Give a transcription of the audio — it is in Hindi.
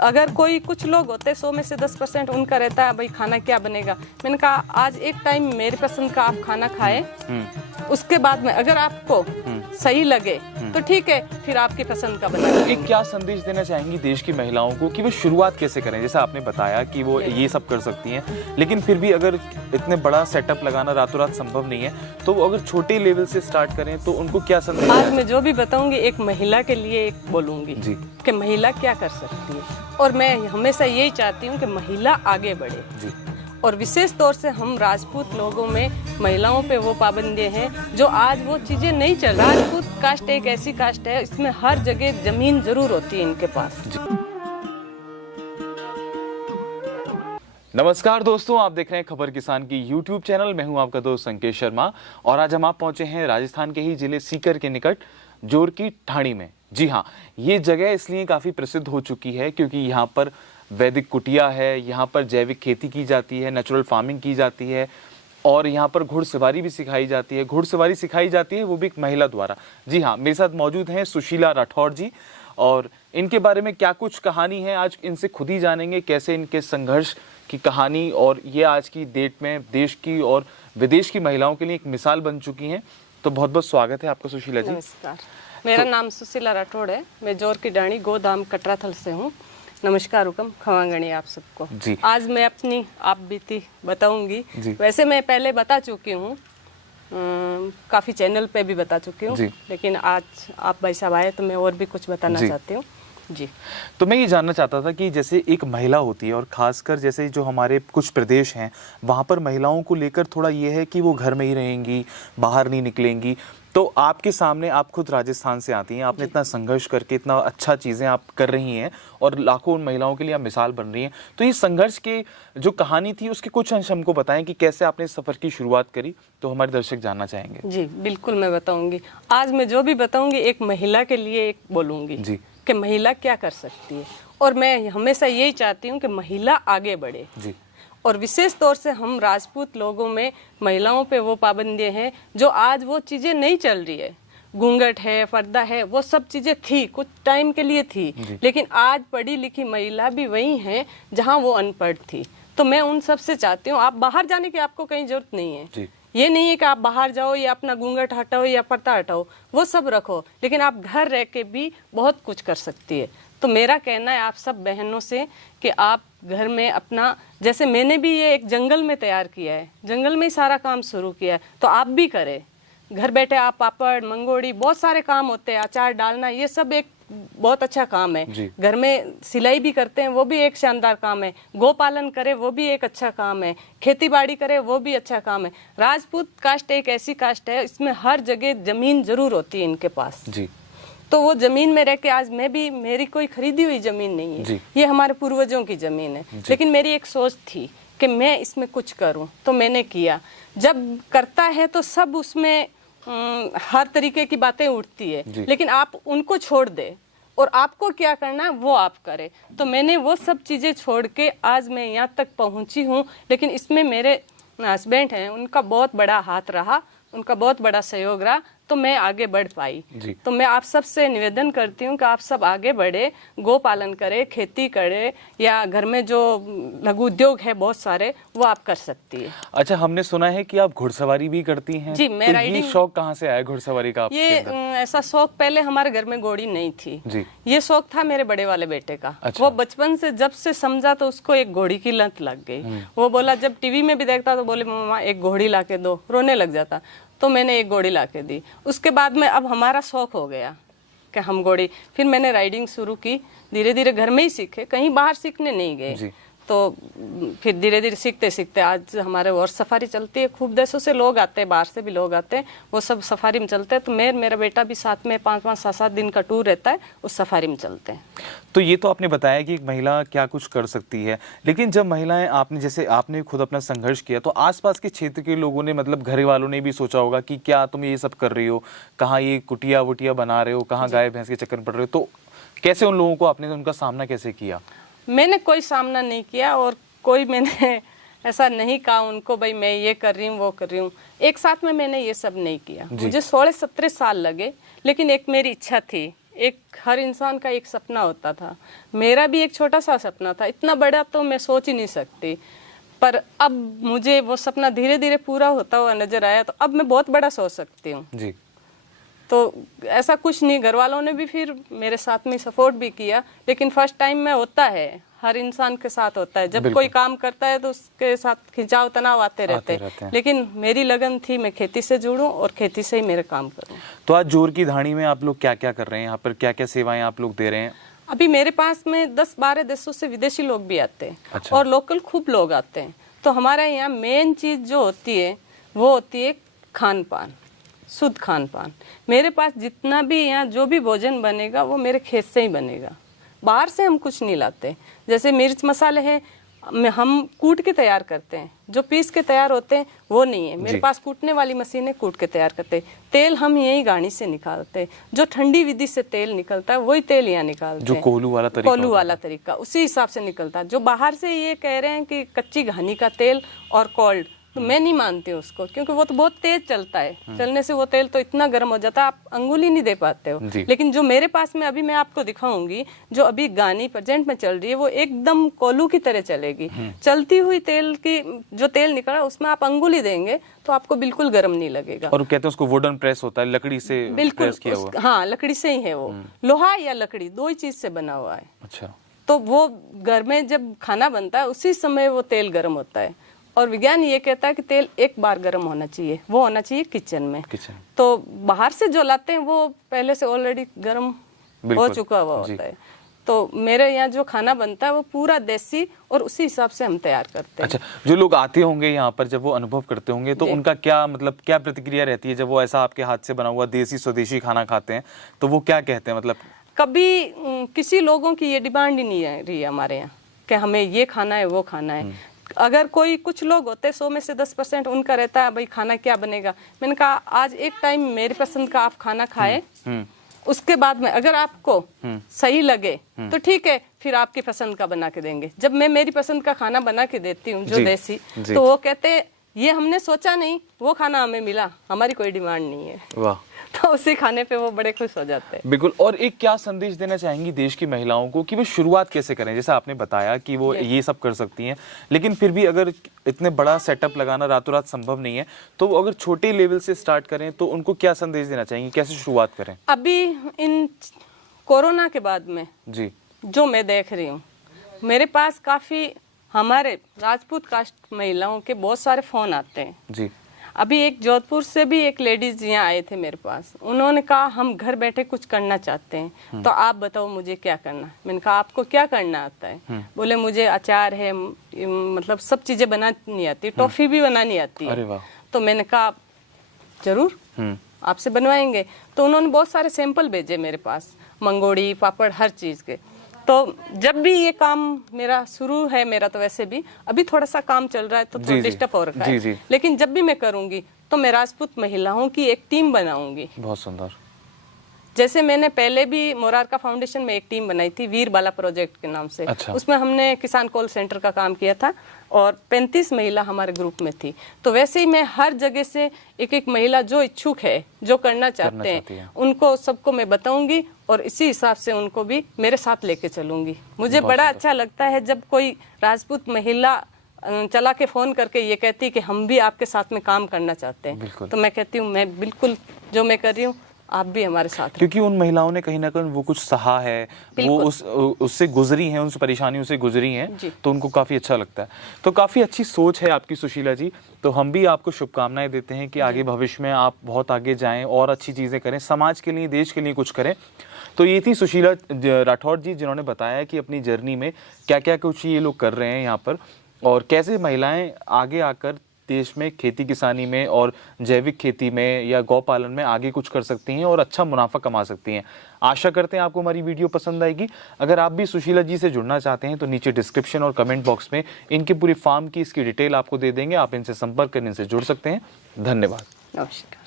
अगर कोई कुछ लोग होते 100 में से 10% उनका रहता है भाई खाना क्या बनेगा। मैंने कहा आज एक टाइम मेरी पसंद का आप खाना खाएं, उसके बाद में अगर आपको सही लगे तो ठीक है, फिर आपकी पसंद का बनाएं। एक क्या संदेश देना चाहेंगी देश की महिलाओं को कि वो शुरुआत कैसे करें? जैसा आपने बताया कि वो ये सब कर सकती हैं, लेकिन फिर भी अगर इतने बड़ा सेटअप लगाना रातों रात संभव नहीं है, तो अगर छोटे लेवल से स्टार्ट करें तो उनको क्या संदेश? आज मैं जो भी बताऊंगी एक महिला के लिए एक बोलूंगी जी कि महिला क्या कर सकती है, और मैं हमेशा यही चाहती हूँ कि महिला आगे बढ़े जी। और विशेष तौर से हम राजपूत लोगों में महिलाओं पे वो पाबंदियां हैं जो आज वो चीजें नहीं चल। राजपूत कास्ट एक ऐसी कास्ट है, इसमें हर जगह जमीन जरूर होती है इनके पास। नमस्कार दोस्तों, आप देख रहे हैं खबर किसान की YouTube चैनल। मैं हूं आपका दोस्त संकेत शर्मा और आज हम आप पहुंचे हैं राजस्थान के ही जिले सीकर के निकट जोर की ठाणी में। जी हाँ, ये जगह इसलिए काफ़ी प्रसिद्ध हो चुकी है क्योंकि यहाँ पर वैदिक कुटिया है, यहाँ पर जैविक खेती की जाती है, नेचुरल फार्मिंग की जाती है और यहाँ पर घुड़सवारी भी सिखाई जाती है। घुड़सवारी सिखाई जाती है वो भी एक महिला द्वारा। जी हाँ, मेरे साथ मौजूद हैं सुशीला राठौर जी और इनके बारे में क्या कुछ कहानी है आज इनसे खुद ही जानेंगे, कैसे इनके संघर्ष की कहानी और ये आज की डेट में देश की और विदेश की महिलाओं के लिए एक मिसाल बन चुकी हैं। तो बहुत बहुत स्वागत है आपका सुशीला जी। नमस्कार, मेरा नाम सुशीला राठौड़ है, मैं जोर की डाणी गोदाम कटराथल से हूँ। नमस्कार हुकम खवांगणी आप सबको जी। आज मैं अपनी आप बीती बताऊंगी। वैसे मैं पहले बता चुकी हूँ, काफ़ी चैनल पे भी बता चुकी हूँ, लेकिन आज आप भाई साहब आए तो मैं और भी कुछ बताना चाहती हूँ जी। तो मैं ये जानना चाहता था कि जैसे एक महिला होती है और खासकर जैसे जो हमारे कुछ प्रदेश हैं वहाँ पर महिलाओं को लेकर थोड़ा ये है कि वो घर में ही रहेंगी, बाहर नहीं निकलेंगी। तो आपके सामने, आप खुद राजस्थान से आती हैं, आपने इतना संघर्ष करके इतना अच्छा चीज़ें आप कर रही हैं और लाखों उन महिलाओं के लिए आप मिसाल बन रही हैं। तो ये संघर्ष की जो कहानी थी उसके कुछ अंश हमको बताएं कि कैसे आपने इस सफ़र की शुरुआत करी, तो हमारे दर्शक जानना चाहेंगे। जी बिल्कुल, मैं बताऊंगी। आज मैं जो भी बताऊंगी एक महिला के लिए एक बोलूंगी जी कि महिला क्या कर सकती है, और मैं हमेशा यही चाहती हूँ कि महिला आगे बढ़े जी। और विशेष तौर से हम राजपूत लोगों में महिलाओं पे वो पाबंदियां हैं जो आज वो चीजें नहीं चल रही है। घूंघट है, पर्दा है, वो सब चीजें थी, कुछ टाइम के लिए थी, लेकिन आज पढ़ी लिखी महिला भी वही है जहाँ वो अनपढ़ थी। तो मैं उन सब से चाहती हूँ, आप बाहर जाने की आपको कहीं जरूरत नहीं है। ये नहीं है कि आप बाहर जाओ या अपना घूंघट हटाओ या पर्दा हटाओ, वो सब रखो, लेकिन आप घर रह के भी बहुत कुछ कर सकती है। तो मेरा कहना है आप सब बहनों से कि आप घर में अपना, जैसे मैंने भी ये एक जंगल में तैयार किया है, जंगल में ही सारा काम शुरू किया है, तो आप भी करें। घर बैठे आप पापड़, मंगोड़ी, बहुत सारे काम होते हैं, अचार डालना, ये सब एक बहुत अच्छा काम है। घर में सिलाई भी करते हैं, वो भी एक शानदार काम है। गौ पालन करे, वो भी एक अच्छा काम है। खेती बाड़ी करे, वो भी अच्छा काम है। राजपूत कास्ट एक ऐसी कास्ट है, इसमें हर जगह जमीन जरूर होती है इनके पास जी। तो वो जमीन में रह के, आज मैं भी, मेरी कोई खरीदी हुई जमीन नहीं है, ये हमारे पूर्वजों की जमीन है, लेकिन मेरी एक सोच थी कि मैं इसमें कुछ करूं, तो मैंने किया। जब करता है तो सब उसमें हर तरीके की बातें उठती है, लेकिन आप उनको छोड़ दे और आपको क्या करना है वो आप करें। तो मैंने वो सब चीजें छोड़ के आज मैं यहाँ तक पहुंची हूँ, लेकिन इसमें मेरे हस्बैंड हैं, उनका बहुत बड़ा हाथ रहा, उनका बहुत बड़ा सहयोग रहा, तो मैं आगे बढ़ पाई। तो मैं आप सब से निवेदन करती हूँ कि आप सब आगे बढ़े, गौ पालन करें, खेती करें, या घर में जो लघु उद्योग है बहुत सारे, वो आप कर सकती है। अच्छा, हमने सुना है कि आप घुड़सवारी भी करती हैं। जी, मैं राइडिंग। ये शौक कहाँ से आया घुड़सवारी का? ये ऐसा शौक पहले हमारे घर में घोड़ी नहीं थी जी। ये शौक था मेरे बड़े वाले बेटे का। अच्छा। वो बचपन से जब से समझा तो उसको एक घोड़ी की लत लग गई। वो बोला, जब टीवी में भी देखता तो बोले मम्मा एक घोड़ी ला के दो, रोने लग जाता, तो मैंने एक घोड़ी ला के दी। उसके बाद में अब हमारा शौक हो गया कि हम घोड़ी, फिर मैंने राइडिंग शुरू की, धीरे धीरे घर में ही सीखे, कहीं बाहर सीखने नहीं गए। तो फिर धीरे धीरे सीखते सीखते आज हमारे और सफारी चलती है, खूब देशों से लोग आते हैं, बाहर से भी लोग आते हैं, वो सब सफारी में चलते हैं। तो मेरा बेटा भी साथ में 5-5, 7-7 दिन का टूर रहता है, उस सफारी में चलते हैं। तो ये तो आपने बताया कि एक महिला क्या कुछ कर सकती है, लेकिन जब महिलाएं, आपने जैसे आपने खुद अपना संघर्ष किया, तो आसपास के क्षेत्र के लोगों ने, मतलब घर वालों ने भी सोचा होगा कि क्या तुम ये सब कर रही हो, कहाँ ये कुटिया वुटिया बना रहे हो, कहाँ गाय भैंस के चक्कर पड़ रहे हो, तो कैसे उन लोगों को आपने उनका सामना कैसे किया? मैंने कोई सामना नहीं किया और कोई मैंने ऐसा नहीं कहा उनको भाई मैं ये कर रही हूँ वो कर रही हूँ, एक साथ में मैंने ये सब नहीं किया। मुझे 16-17 साल लगे, लेकिन एक मेरी इच्छा थी, एक हर इंसान का एक सपना होता था, मेरा भी एक छोटा सा सपना था, इतना बड़ा तो मैं सोच ही नहीं सकती, पर अब मुझे वो सपना धीरे धीरे पूरा होता हुआ नजर आया, तो अब मैं बहुत बड़ा सोच सकती हूँ जी। तो ऐसा कुछ नहीं, घर वालों ने भी फिर मेरे साथ में सपोर्ट भी किया, लेकिन फर्स्ट टाइम में होता है, हर इंसान के साथ होता है, जब कोई काम करता है तो उसके साथ खिंचाव तनाव आते रहते हैं। लेकिन मेरी लगन थी मैं खेती से जुड़ूं और खेती से ही मेरे काम करूं। तो आज जोर की धाणी में आप लोग क्या क्या कर रहे हैं, यहाँ पर क्या क्या सेवाएं आप लोग दे रहे हैं? अभी मेरे पास में 10-12 देशों से विदेशी लोग भी आते हैं। अच्छा। और लोकल खूब लोग आते हैं। तो हमारे यहाँ मेन चीज जो होती है वो होती है खान पान, शुद्ध खान पान। मेरे पास जितना भी यहाँ जो भी भोजन बनेगा वो मेरे खेत से ही बनेगा, बाहर से हम कुछ नहीं लाते। जैसे मिर्च मसाले हैं हम कूट के तैयार करते हैं, जो पीस के तैयार होते हैं वो नहीं है मेरे पास, कूटने वाली मशीन है, कूट के तैयार करते हैं। तेल हम यही गाड़ी से निकालते हैं, जो ठंडी विधि से तेल निकलता है वही तेल यहाँ निकालते जो हैं, कोल्हू वाला तरीका उसी हिसाब से निकलता है। जो बाहर से ये कह रहे हैं कि कच्ची घानी का तेल और कोल्ड, तो मैं नहीं मानती उसको, क्योंकि वो तो बहुत तेज चलता है, चलने से वो तेल तो इतना गर्म हो जाता है आप अंगुली नहीं दे पाते हो। लेकिन जो मेरे पास में अभी मैं आपको दिखाऊंगी, जो अभी गानी प्रेजेंट में चल रही है, वो एकदम कोल्हू की तरह चलेगी। चलती हुई तेल की जो तेल निकल रहा है उसमें आप अंगुली देंगे तो आपको बिल्कुल गर्म नहीं लगेगा। और कहते हैं उसको वुडन प्रेस होता है, लकड़ी से प्रेस किया हुआ। हाँ, लकड़ी से ही है वो, लोहा या लकड़ी दो ही चीज से बना हुआ है। अच्छा। तो वो घर में जब खाना बनता है उसी समय वो तेल गर्म होता है। और विज्ञान ये कहता है कि तेल एक बार गर्म होना चाहिए, वो होना चाहिए किचन में। तो बाहर से जो लाते हैं वो पहले से ऑलरेडी गर्म हो चुका हुआ होता है। तो मेरे यहाँ जो खाना बनता है वो पूरा देसी और उसी हिसाब से हम तैयार करते हैं। अच्छा, जो लोग आते होंगे यहाँ पर जब वो अनुभव करते होंगे तो उनका क्या मतलब क्या प्रतिक्रिया रहती है जब वो ऐसा आपके हाथ से बना हुआ देसी स्वदेशी खाना खाते हैं, तो वो क्या कहते हैं? मतलब कभी किसी लोगों की ये डिमांड ही नहीं है रही हमारे यहाँ कि हमें ये खाना है वो खाना है। अगर कोई कुछ लोग होते हैं 100 में से 10% उनका रहता है भाई खाना क्या बनेगा। मैंने कहा आज एक टाइम मेरी पसंद का आप खाना खाए, उसके बाद में अगर आपको सही लगे तो ठीक है, फिर आपकी पसंद का बना के देंगे। जब मैं मेरी पसंद का खाना बना के देती हूँ जो देसी, तो वो कहते हैं ये हमने सोचा नहीं, वो खाना हमें मिला, हमारी कोई डिमांड नहीं है। वाह। तो उसी खाने पे वो बड़े खुश हो जाते हैं। बिल्कुल। और एक क्या संदेश देना चाहेंगी देश की महिलाओं को कि वो शुरुआत कैसे करें? जैसा आपने बताया कि वो ये सब कर सकती हैं, लेकिन फिर भी अगर इतने बड़ा सेटअप लगाना रातों रात संभव नहीं है, तो अगर छोटे लेवल से स्टार्ट करें तो उनको क्या संदेश देना चाहेंगी, कैसे शुरुआत करें? अभी इन कोरोना के बाद में जी जो मैं देख रही हूँ, मेरे पास काफी हमारे राजपूत कास्ट महिलाओं के बहुत सारे फोन आते हैं। जी। अभी एक जोधपुर से भी एक लेडीज यहाँ आए थे मेरे पास, उन्होंने कहा हम घर बैठे कुछ करना चाहते हैं, तो आप बताओ मुझे क्या करना है। मैंने कहा आपको क्या करना आता है? बोले मुझे अचार है, मतलब सब चीजें बनानी आती, टॉफी भी बनानी आती है। अरे वाह। तो मैंने कहा जरूर आपसे बनवाएंगे। तो उन्होंने बहुत सारे सैंपल भेजे मेरे पास, मंगोड़ी पापड़ हर चीज के। तो जब भी ये काम मेरा शुरू है, मेरा तो वैसे भी अभी थोड़ा सा काम चल रहा है तो थोड़ा डिस्टर्ब हो रखा है, लेकिन जब भी मैं करूंगी तो मैं राजपूत महिलाओं की एक टीम बनाऊंगी। बहुत सुंदर। जैसे मैंने पहले भी मोरारका फाउंडेशन में एक टीम बनाई थी वीर बाला प्रोजेक्ट के नाम से। अच्छा। उसमें हमने किसान कॉल सेंटर का काम किया था और 35 महिला हमारे ग्रुप में थी। तो वैसे ही मैं हर जगह से एक एक महिला जो इच्छुक है, जो करना चाहते हैं, उनको सबको मैं बताऊंगी और इसी हिसाब से उनको भी मेरे साथ लेके चलूंगी। मुझे बड़ा अच्छा लगता है जब कोई राजपूत महिला चला के फोन करके ये कहती है कि हम भी आपके साथ में काम करना चाहते हैं। तो मैं कहती हूँ मैं बिल्कुल जो मैं कर रही हूँ आप भी हमारे साथ, क्योंकि उन महिलाओं ने कहीं ना कहीं वो कुछ सहा है, वो उससे गुजरी हैं, उन परेशानियों से गुजरी हैं, तो उनको काफी अच्छा लगता है। तो काफी अच्छी सोच है आपकी सुशीला जी। तो हम भी आपको शुभकामनाएं देते हैं कि आगे भविष्य में आप बहुत आगे जाएं और अच्छी चीजें करें, समाज के लिए देश के लिए कुछ करें। तो ये थी सुशीला राठौर जी जिन्होंने बताया कि अपनी जर्नी में क्या क्या कुछ ये लोग कर रहे हैं यहाँ पर और कैसे महिलाएं आगे आकर देश में खेती किसानी में और जैविक खेती में या गौ पालन में आगे कुछ कर सकती हैं और अच्छा मुनाफा कमा सकती हैं। आशा करते हैं आपको हमारी वीडियो पसंद आएगी। अगर आप भी सुशीला जी से जुड़ना चाहते हैं तो नीचे डिस्क्रिप्शन और कमेंट बॉक्स में इनकी पूरी फार्म की इसकी डिटेल आपको दे देंगे, आप इनसे संपर्क करने से जुड़ सकते हैं। धन्यवाद। नमस्कार।